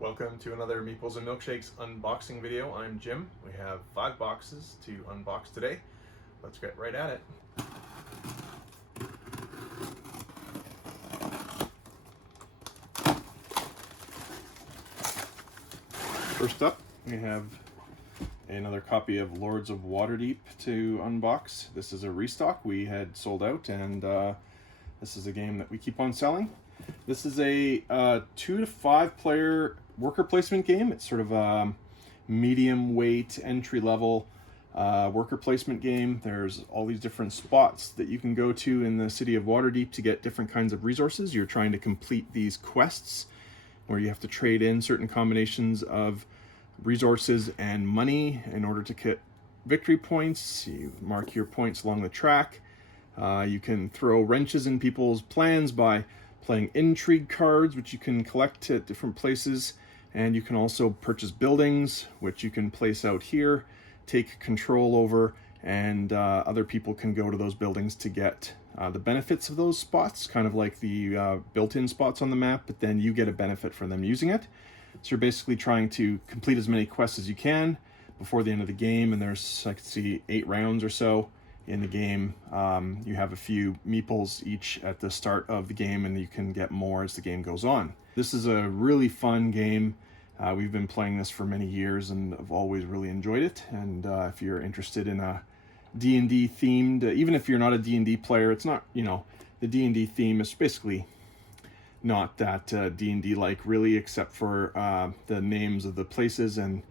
Welcome to another Meeples and Milkshakes unboxing video. I'm Jim. We have 5 boxes to unbox today. Let's get right at it. First up, we have another copy of Lords of Waterdeep to unbox. This is a restock. We had sold out, and this is a game that we keep on selling. This is a 2 to 5 player worker placement game. It's sort of a medium weight, entry level worker placement game. There's all these different spots that you can go to in the city of Waterdeep to get different kinds of resources. You're trying to complete these quests where you have to trade in certain combinations of resources and money in order to get victory points. You mark your points along the track. You can throw wrenches in people's plans by playing intrigue cards, which you can collect at different places, and you can also purchase buildings, which you can place out here, take control over, and other people can go to those buildings to get the benefits of those spots, kind of like the built-in spots on the map, but then you get a benefit from them using it. So you're basically trying to complete as many quests as you can before the end of the game, and there's, I can see, 8 rounds or so in the game. You have a few meeples each at the start of the game, and you can get more as the game goes on. This is a really fun game. We've been playing this for many years and I've always really enjoyed it. And if you're interested in a D&D themed, even if you're not a D&D player, it's not, you know, the D&D theme is basically not that D&D like really, except for the names of the places and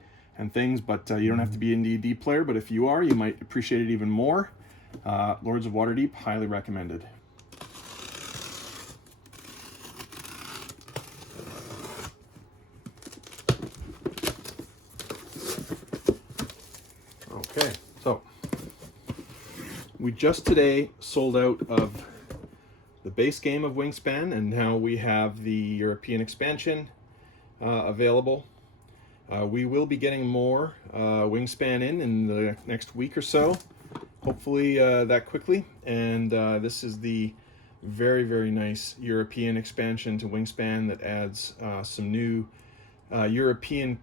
things, but you don't have to be a D&D player, but if you are, you might appreciate it even more. Lords of Waterdeep, highly recommended. Okay, so we just today sold out of the base game of Wingspan, and now we have the European expansion available. We will be getting more Wingspan in the next week or so, hopefully that quickly. And this is the very, very nice European expansion to Wingspan that adds some new European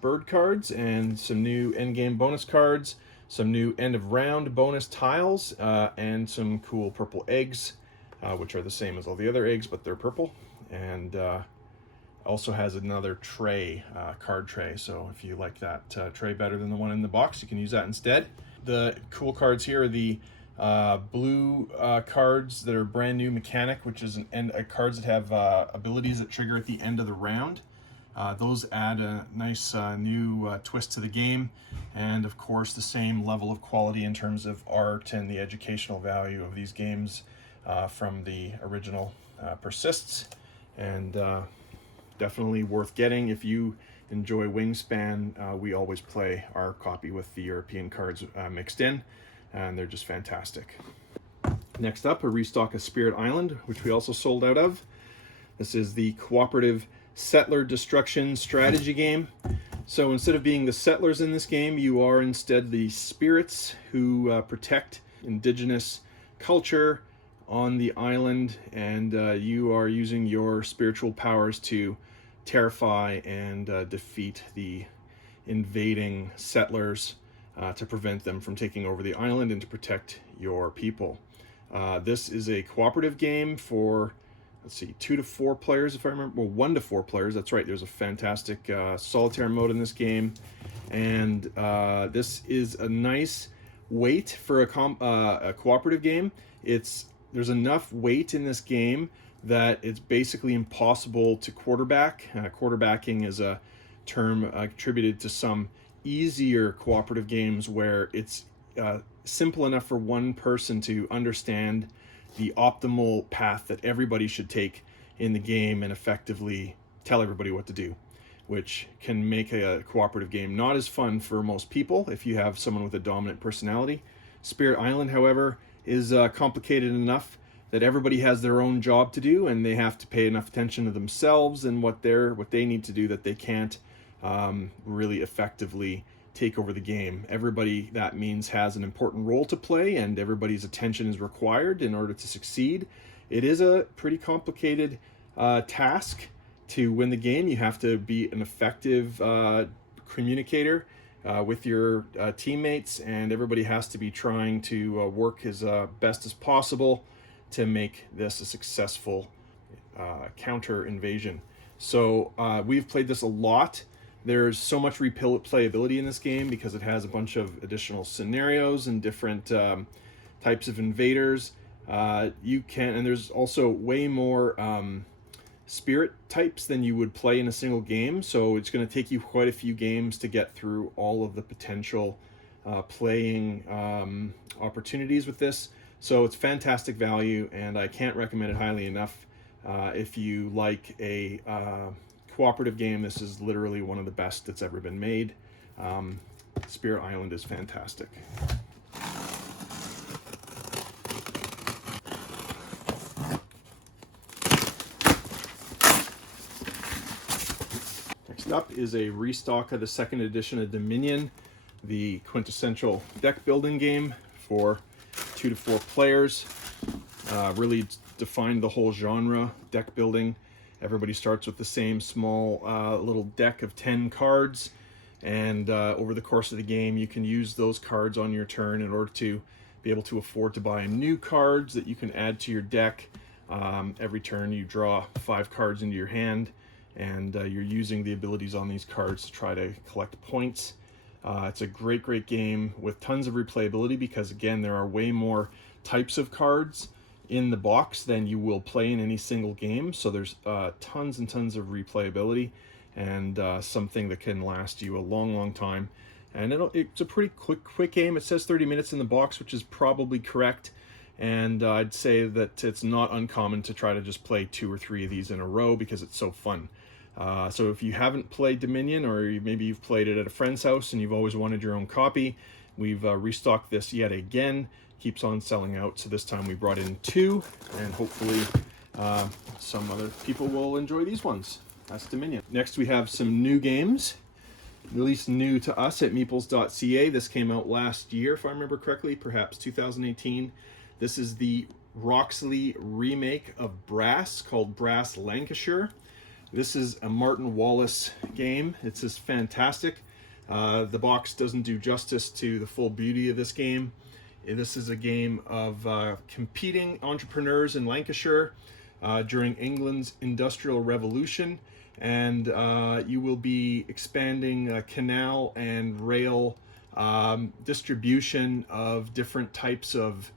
bird cards and some new endgame bonus cards, some new end of round bonus tiles, and some cool purple eggs, which are the same as all the other eggs, but they're purple. And also has another tray, card tray, so if you like that tray better than the one in the box, you can use that instead. The cool cards here are the blue cards that are brand new mechanic, which is cards that have abilities that trigger at the end of the round. Those add a nice new twist to the game, and of course the same level of quality in terms of art and the educational value of these games from the original persists, and definitely worth getting. If you enjoy Wingspan, we always play our copy with the European cards mixed in, and they're just fantastic. Next up, a restock of Spirit Island, which we also sold out of. This is the cooperative settler destruction strategy game. So instead of being the settlers in this game, you are instead the spirits who protect indigenous culture on the island, and you are using your spiritual powers to terrify and defeat the invading settlers to prevent them from taking over the island and to protect your people. This is a cooperative game for, let's see, 2 to 4 players, if I remember. Well, 1 to 4 players, that's right. There's a fantastic solitaire mode in this game, and this is a nice weight for a cooperative game. There's enough weight in this game that it's basically impossible to quarterback. Quarterbacking is a term attributed to some easier cooperative games where it's simple enough for one person to understand the optimal path that everybody should take in the game and effectively tell everybody what to do, which can make a cooperative game not as fun for most people if you have someone with a dominant personality. Spirit Island, however, is complicated enough that everybody has their own job to do, and they have to pay enough attention to themselves and what they need to do, that they can't really effectively take over the game. Everybody, that means, has an important role to play, and everybody's attention is required in order to succeed. It is a pretty complicated task to win the game, you have to be an effective communicator with your teammates, and everybody has to be trying to work as best as possible to make this a successful counter invasion. So we've played this a lot. There's so much replayability in this game because it has a bunch of additional scenarios and different types of invaders. And there's also way more spirit types than you would play in a single game, so it's going to take you quite a few games to get through all of the potential playing opportunities with this. So it's fantastic value, and I can't recommend it highly enough. If you like a cooperative game, this is literally one of the best that's ever been made. Spirit Island is fantastic. Next up is a restock of the second edition of Dominion, the quintessential deck building game for 2 to 4 players. Really defined the whole genre, deck building. Everybody starts with the same small little deck of 10 cards, and over the course of the game you can use those cards on your turn in order to be able to afford to buy new cards that you can add to your deck. Every turn you draw 5 cards into your hand, and you're using the abilities on these cards to try to collect points. It's a great game with tons of replayability because, again, there are way more types of cards in the box than you will play in any single game. So there's tons and tons of replayability, and something that can last you a long time. And it's a pretty quick game. It says 30 minutes in the box, which is probably correct. And I'd say that it's not uncommon to try to just play 2 or 3 of these in a row because it's so fun. So if you haven't played Dominion, or maybe you've played it at a friend's house and you've always wanted your own copy, we've restocked this yet again. Keeps on selling out, so this time we brought in 2, and hopefully some other people will enjoy these ones. That's Dominion. Next we have some new games, at least new to us at meeples.ca. This came out last year, if I remember correctly, perhaps 2018. This is the Roxley remake of Brass, called Brass Lancashire. This is a Martin Wallace game. It's just fantastic. The box doesn't do justice to the full beauty of this game. This is a game of competing entrepreneurs in Lancashire during England's Industrial Revolution, and you will be expanding canal and rail distribution of different types of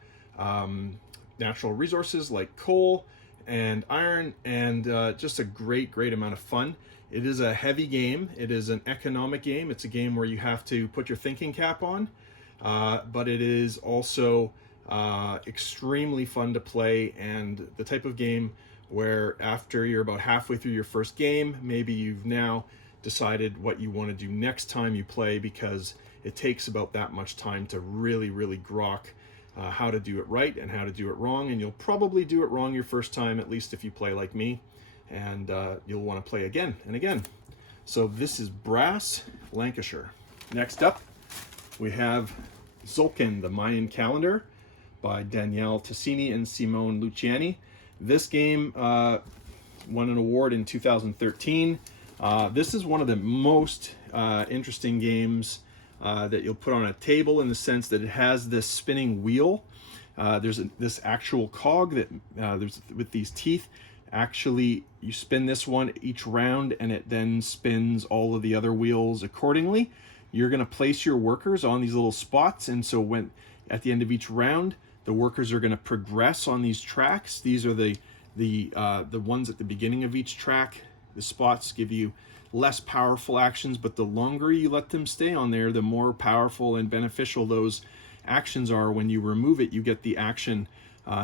natural resources like coal and iron, and just a great amount of fun. It is a heavy game. It is an economic game. It's a game where you have to put your thinking cap on, but it is also extremely fun to play, and the type of game where after you're about halfway through your first game, maybe you've now decided what you want to do next time you play, because it takes about that much time to really grok how to do it right and how to do it wrong. And you'll probably do it wrong your first time, at least if you play like me, and you'll want to play again and again. So this is Brass Lancashire. Next up we have Tzolk'in, the Mayan calendar, by Danielle Tassini and Simone Luciani. This game won an award in 2013. This is one of the most interesting games that you'll put on a table, in the sense that it has this spinning wheel. There's this actual cog that there's with these teeth. Actually, you spin this one each round, and it then spins all of the other wheels accordingly. You're going to place your workers on these little spots, and so when at the end of each round, the workers are going to progress on these tracks. These are the ones at the beginning of each track. The spots give you less powerful actions, but the longer you let them stay on there, the more powerful and beneficial those actions are. When you remove it, you get the action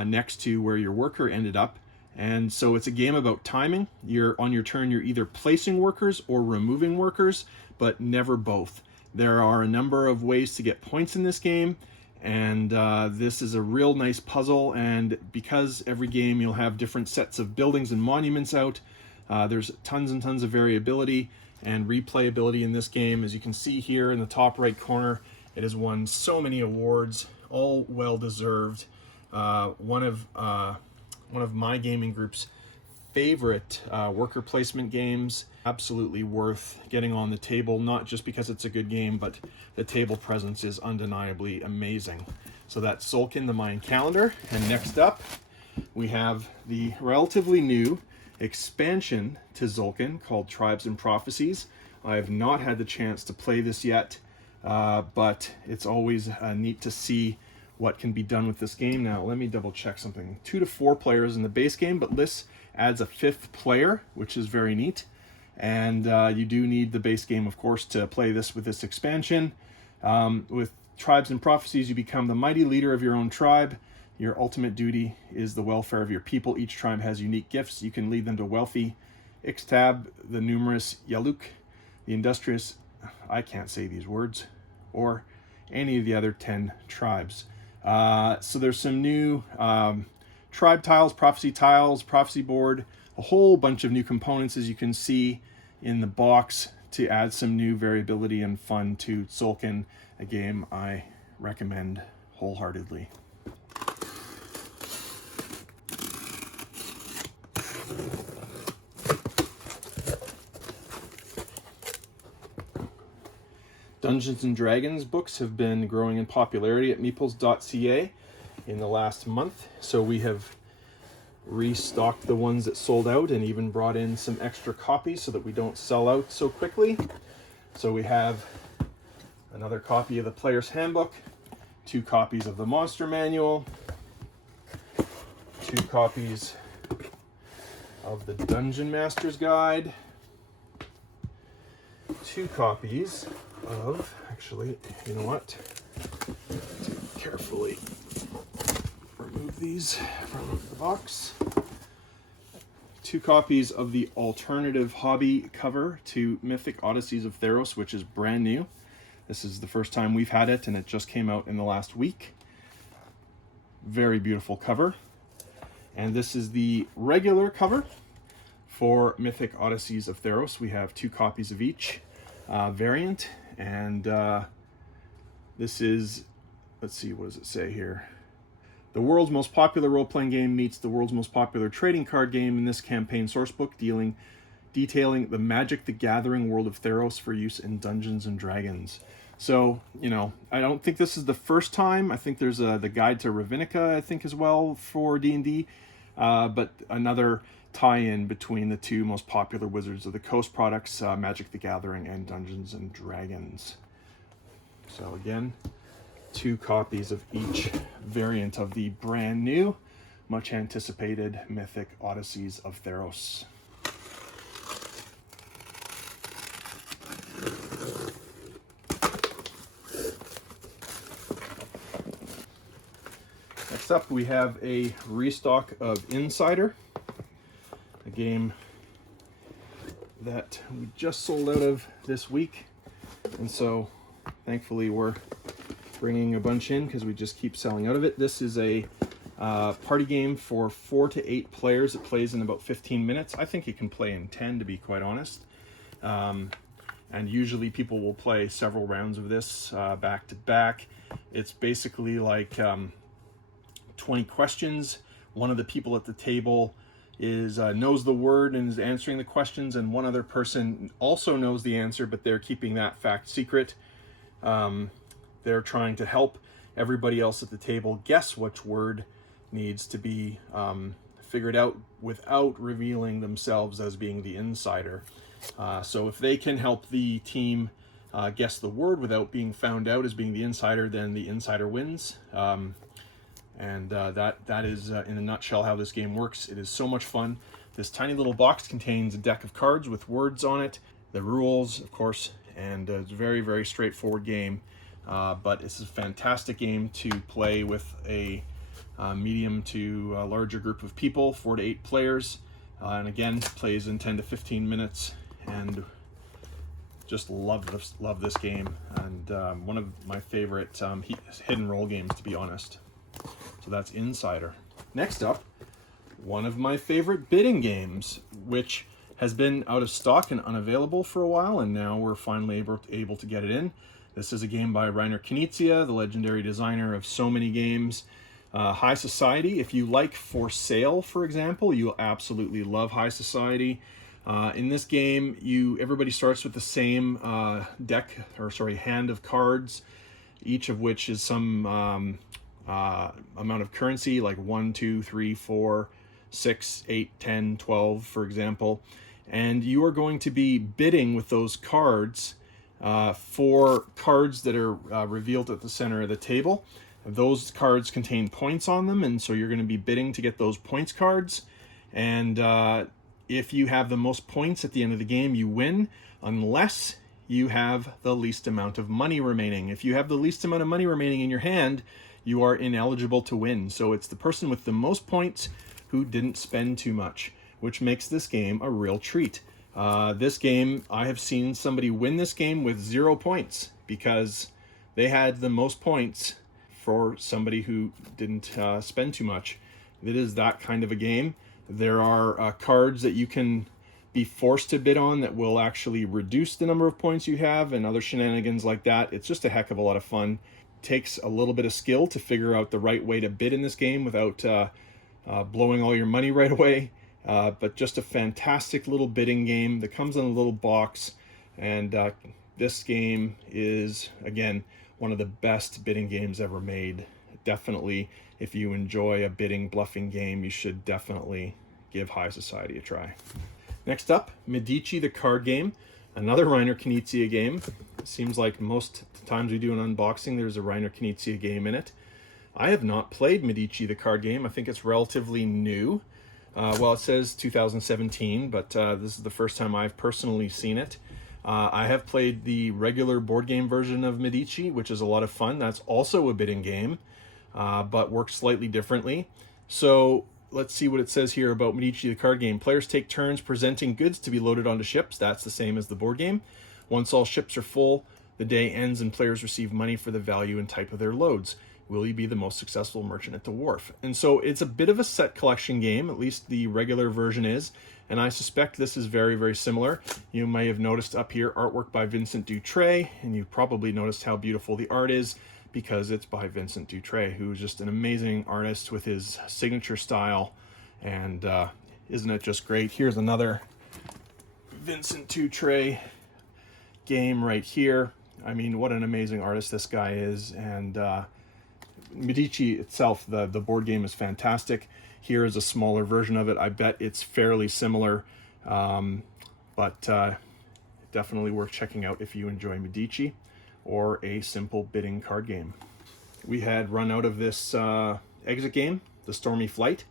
next to where your worker ended up. And so it's a game about timing. You're on your turn, you're either placing workers or removing workers, but never both. There are a number of ways to get points in this game, and this is a real nice puzzle. And because every game you'll have different sets of buildings and monuments out, there's tons and tons of variability and replayability in this game. As you can see here in the top right corner, it has won so many awards, all well deserved. One of my gaming group's favorite worker placement games. Absolutely worth getting on the table, not just because it's a good game, but the table presence is undeniably amazing. So that's Tzolk'in, the Mayan calendar. And next up, we have the relatively new expansion to Tzolk'in called Tribes and Prophecies. I have not had the chance to play this yet, but it's always neat to see what can be done with this game. Now, let me double check something. 2 to 4 players in the base game, but this adds a 5th player, which is very neat. And you do need the base game, of course, to play this with this expansion. With Tribes and Prophecies, you become the mighty leader of your own tribe. Your ultimate duty is the welfare of your people. Each tribe has unique gifts. You can lead them to wealthy Ixtab, the numerous Yaluk, the industrious, I can't say these words, or any of the other 10 tribes. So there's some new tribe tiles, prophecy board, a whole bunch of new components, as you can see in the box, to add some new variability and fun to Tzolk'in, a game I recommend wholeheartedly. Dungeons & Dragons books have been growing in popularity at meeples.ca in the last month, so we have restocked the ones that sold out and even brought in some extra copies so that we don't sell out so quickly. So we have another copy of the Player's Handbook, 2 copies of the Monster Manual, 2 copies of the Dungeon Master's Guide, 2 copies of, actually, you know what, carefully remove these from the box. 2 copies of the alternative hobby cover to Mythic Odysseys of Theros, which is brand new. This is the first time we've had it, and it just came out in the last week. Very beautiful cover. And this is the regular cover for Mythic Odysseys of Theros. We have 2 copies of each variant, and this is, let's see, what does it say here? The world's most popular role-playing game meets the world's most popular trading card game in this campaign sourcebook, detailing the Magic the Gathering world of Theros for use in Dungeons and Dragons. So, you know, I don't think this is the first time. I think there's the Guide to Ravinica, I think, as well for D&D, but another tie-in between the 2 most popular Wizards of the Coast products, Magic the Gathering and Dungeons and Dragons. So again, 2 copies of each variant of the brand new, much anticipated Mythic Odysseys of Theros. Next up, we have a restock of Insider, a game that we just sold out of this week, and so thankfully we're bringing a bunch in because we just keep selling out of it. This is a party game for 4 to 8 players. It plays in about 15 minutes. I think it can play in 10, to be quite honest. And usually people will play several rounds of this back to back. It's basically like 20 questions. One of the people at the table knows the word and is answering the questions, and one other person also knows the answer, but they're keeping that fact secret. They're trying to help everybody else at the table guess which word needs to be figured out without revealing themselves as being the insider. So if they can help the team guess the word without being found out as being the insider, then the insider wins. That is, in a nutshell, how this game works. It is so much fun. This tiny little box contains a deck of cards with words on it, the rules, of course, and it's a very, very straightforward game. But it's a fantastic game to play with a medium to larger group of people, 4 to 8 players. And again, plays in 10 to 15 minutes, and just love this game. And one of my favorite hidden role games, to be honest. So that's Insider. Next up, one of my favorite bidding games, which has been out of stock and unavailable for a while, and now we're finally able to get it in. This is a game by Rainer Knizia, the legendary designer of so many games. High Society, if you like For Sale, for example, you'll absolutely love High Society. In this game, everybody starts with the same hand of cards, each of which is some amount of currency, like 1, 2, 3, 4, 6, 8, 10, 12, for example. And you are going to be bidding with those cards for cards that are revealed at the center of the table. Those cards contain points on them, and so you're going to be bidding to get those points cards. And if you have the most points at the end of the game, you win, unless you have the least amount of money remaining. If you have the least amount of money remaining in your hand, you are ineligible to win. So it's the person with the most points who didn't spend too much, which makes this game a real treat. This game, I have seen somebody win this game with 0 points because they had the most points for somebody who didn't spend too much. It is that kind of a game. There are cards that you can be forced to bid on that will actually reduce the number of points you have, and other shenanigans like that. It's just a heck of a lot of fun. It takes a little bit of skill to figure out the right way to bid in this game without blowing all your money right away. But just a fantastic little bidding game that comes in a little box. And this game is, again, one of the best bidding games ever made. Definitely, if you enjoy a bidding, bluffing game, you should definitely give High Society a try. Next up, Medici the card game, another Reiner Knizia game. It seems like most times we do an unboxing, there's a Reiner Knizia game in it. I have not played Medici the card game. I think it's relatively new. Well, it says 2017, but this is the first time I've personally seen it. I have played the regular board game version of Medici, which is a lot of fun. That's also a bidding game, but works slightly differently. So let's see what it says here about Medici the card game. Players take turns presenting goods to be loaded onto ships. That's the same as the board game. Once all ships are full, the day ends and players receive money for the value and type of their loads. Will you be the most successful merchant at the wharf? And so it's a bit of a set collection game, at least the regular version is, and I suspect this is very, very similar. You may have noticed up here artwork by Vincent Dutrait, and you've probably noticed how beautiful the art is because it's by Vincent Dutrait, who is just an amazing artist with his signature style. And isn't it just great? Here's another Vincent Dutrait game right here. I mean, what an amazing artist this guy is. And Medici itself, the board game, is fantastic. Here is a smaller version of it. I bet it's fairly similar, but definitely worth checking out if you enjoy Medici or a simple bidding card game. We had run out of this exit game, the Stormy Flight.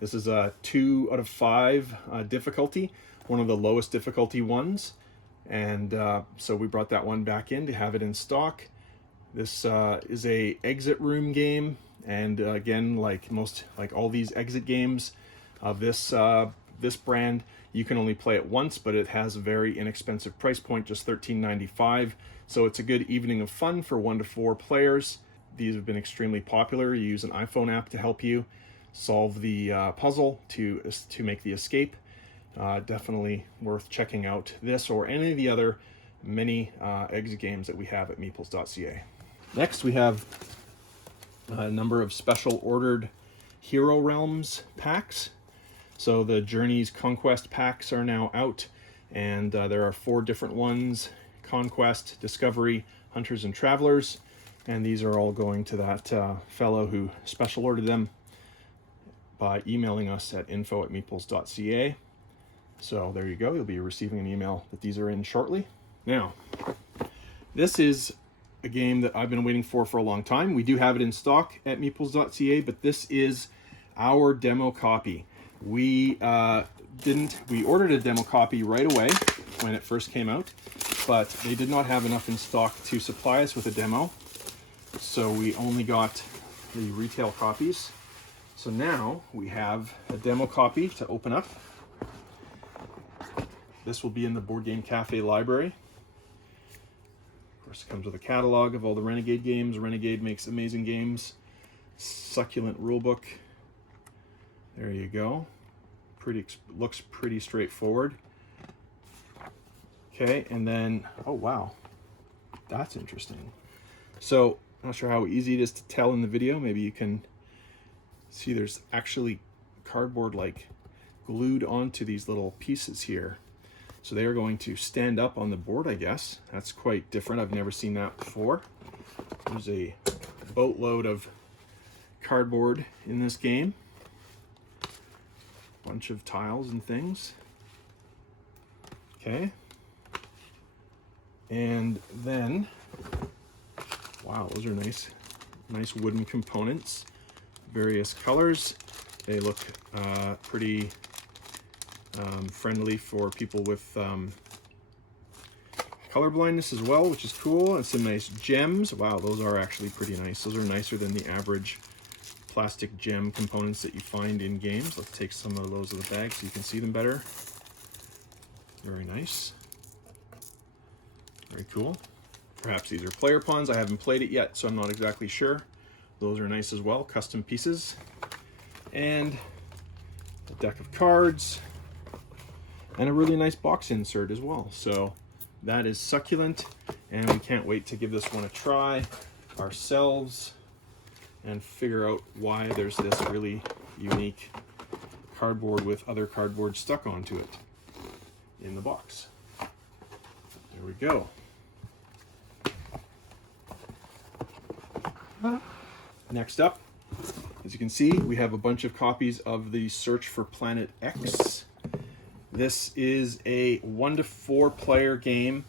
This is a 2 out of 5 difficulty, one of the lowest difficulty ones, and so we brought that one back in to have it in stock. This is a exit room game, and again, like all these exit games of this brand, you can only play it once, but it has a very inexpensive price point, just $13.95. So it's a good evening of fun for 1 to 4 players. These have been extremely popular. You use an iPhone app to help you solve the puzzle to make the escape. Definitely worth checking out this or any of the other many exit games that we have at meeples.ca. Next, we have a number of special ordered Hero Realms packs. So the Journeys Conquest packs are now out, and there are 4 different ones: Conquest, Discovery, Hunters, and Travelers. And these are all going to that fellow who special ordered them by emailing us at info@meeples.ca. So there you go. You'll be receiving an email that these are in shortly. Now, this is a game that I've been waiting for a long time. We do have it in stock at meeples.ca, but this is our demo copy. We ordered a demo copy right away when it first came out, but they did not have enough in stock to supply us with a demo, so we only got the retail copies. So now we have a demo copy to open up. This will be in the Board Game Cafe library. Of course, it comes with a catalog of all the Renegade games. Renegade makes amazing games. Succulent rulebook. There you go. Looks pretty straightforward. Okay, and then, oh wow, that's interesting. So, I'm not sure how easy it is to tell in the video. Maybe you can See, there's actually cardboard like glued onto these little pieces here. So they are going to stand up on the board, I guess. That's quite different. I've never seen that before. There's a boatload of cardboard in this game. Bunch of tiles and things. Okay. And then, wow, those are nice wooden components. Various colors. They look pretty friendly for people with color blindness as well, which is cool. And some nice gems. Wow, those are actually pretty nice. Those are nicer than the average plastic gem components that you find in games. Let's take some of those out of the bag so you can see them better. Very nice. Very cool. Perhaps these are player pawns. I haven't played it yet, so I'm not exactly sure. Those are nice as well, custom pieces. And a deck of cards. And a really nice box insert as well. So that is Succulent, and we can't wait to give this one a try ourselves and figure out why there's this really unique cardboard with other cardboard stuck onto it in the box. There we go. Next up, as you can see, we have a bunch of copies of the Search for Planet X. This is a 1 to 4 player game.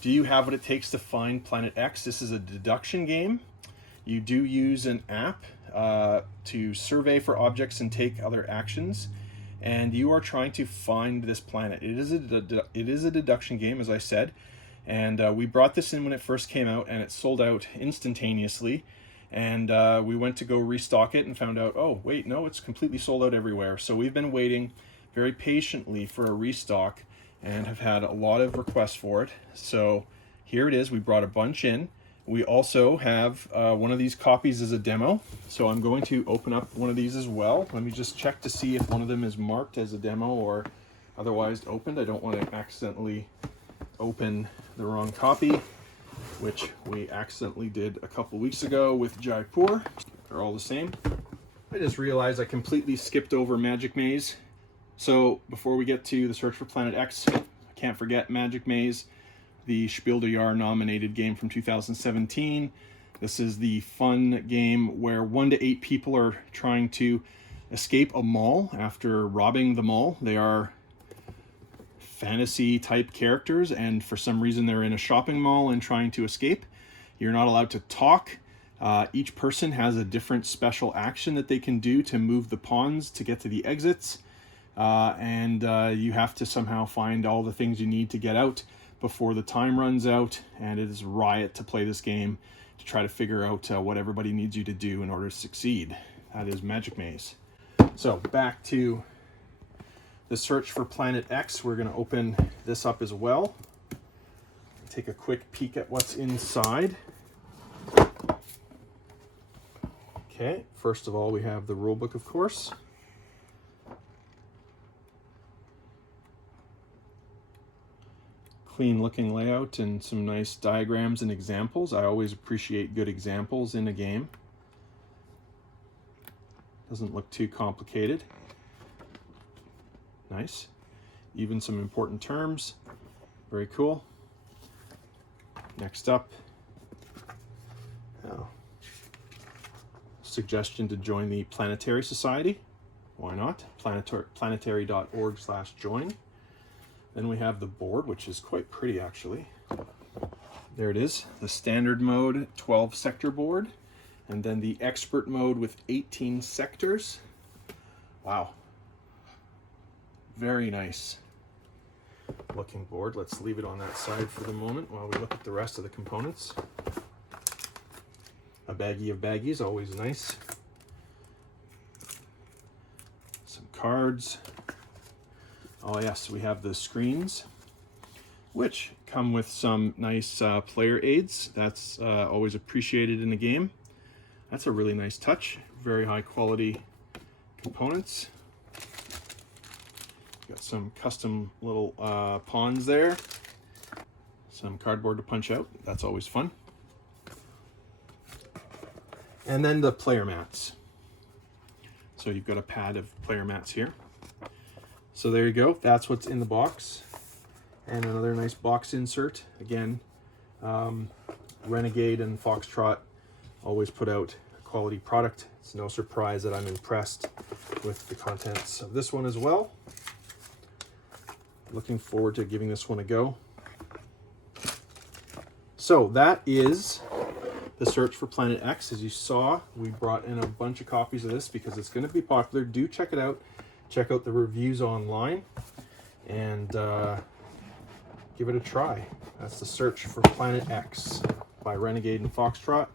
Do you have what it takes to find Planet X? This is a deduction game. You do use an app to survey for objects and take other actions, and you are trying to find this planet. It is a deduction game, as I said, and we brought this in when it first came out, and it sold out instantaneously. And we went to go restock it and found out, oh wait, no, it's completely sold out everywhere. So we've been waiting very patiently for a restock and have had a lot of requests for it. So here it is. We brought a bunch in. We also have one of these copies as a demo. So I'm going to open up one of these as well. Let me just check to see if one of them is marked as a demo or otherwise opened. I don't want to accidentally open the wrong copy, which we accidentally did a couple weeks ago with Jaipur. They're all the same. I just realized I completely skipped over Magic Maze. So before we get to the Search for Planet X, I can't forget Magic Maze, the Spiel des Jahres nominated game from 2017. This is the fun game where 1 to 8 people are trying to escape a mall after robbing the mall. They are fantasy type characters, and for some reason they're in a shopping mall and trying to escape. You're not allowed to talk. Each person has a different special action that they can do to move the pawns to get to the exits. And you have to somehow find all the things you need to get out before the time runs out, and it is a riot to play this game to try to figure out what everybody needs you to do in order to succeed. That is Magic Maze. So back to the Search for Planet X. We're going to open this up as well. Take a quick peek at what's inside. Okay, first of all we have the rulebook, of course. Clean looking layout and some nice diagrams and examples. I always appreciate good examples in a game. Doesn't look too complicated. Nice. Even some important terms. Very cool. Next up, suggestion to join the Planetary Society. Why not? Planetary.org/join. Then we have the board, which is quite pretty actually. There it is, the standard mode 12 sector board, and then the expert mode with 18 sectors. Wow. Very nice looking board. Let's leave it on that side for the moment while we look at the rest of the components. A baggie of baggies, always nice. Some cards. Oh yes, we have the screens, which come with some nice player aids. That's always appreciated in the game. That's a really nice touch. Very high quality components. Got some custom little pawns there. Some cardboard to punch out. That's always fun. And then the player mats. So you've got a pad of player mats here. So there you go. That's what's in the box. And another nice box insert. Again, Renegade and Foxtrot always put out a quality product. It's no surprise that I'm impressed with the contents of this one as well. Looking forward to giving this one a go. So that is the search for Planet X. As you saw, we brought in a bunch of copies of this because it's going to be popular. Do check it out. Check out the reviews online and give it a try. That's the search for Planet X by Renegade and Foxtrot,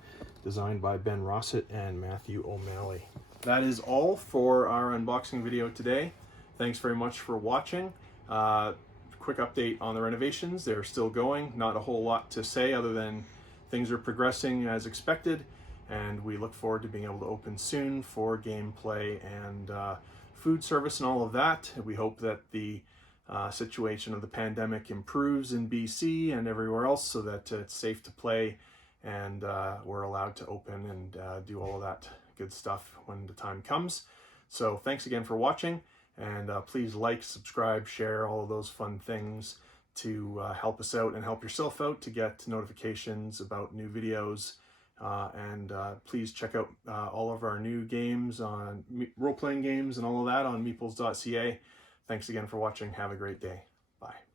designed by Ben Rossett and Matthew O'Malley. That is all for our unboxing video today. Thanks very much for watching. Quick update on the renovations. They're still going. Not a whole lot to say other than things are progressing as expected, and we look forward to being able to open soon for gameplay and food service and all of that. We hope that the situation of the pandemic improves in BC and everywhere else so that it's safe to play and we're allowed to open and do all of that good stuff when the time comes. So thanks again for watching, and please like, subscribe, share, all of those fun things to help us out and help yourself out to get notifications about new videos. And please check out all of our new games on role-playing games and all of that on meeples.ca. Thanks again for watching. Have a great day. Bye.